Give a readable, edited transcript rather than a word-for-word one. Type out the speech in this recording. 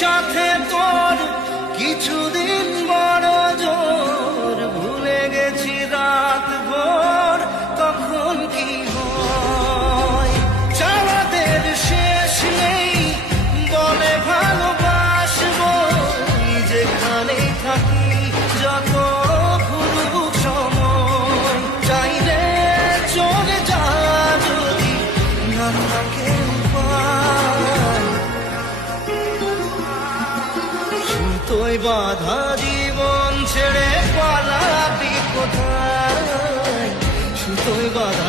সাথে তোর কিছুদিন বড় জোর, ভুলে গেছি রাত ভোর তখন কি হয়। চাওয়াদের শেষ নেই বলে ভালোবাসবো, যেখানেই থাকি যত ঘুরুক সময়, চাইলে চলে যা যদি না থাকে উপায়। সুতোয় বাঁধা জীবন ছেড়ে পালাবি কোথায়, সুতোয় বাঁধা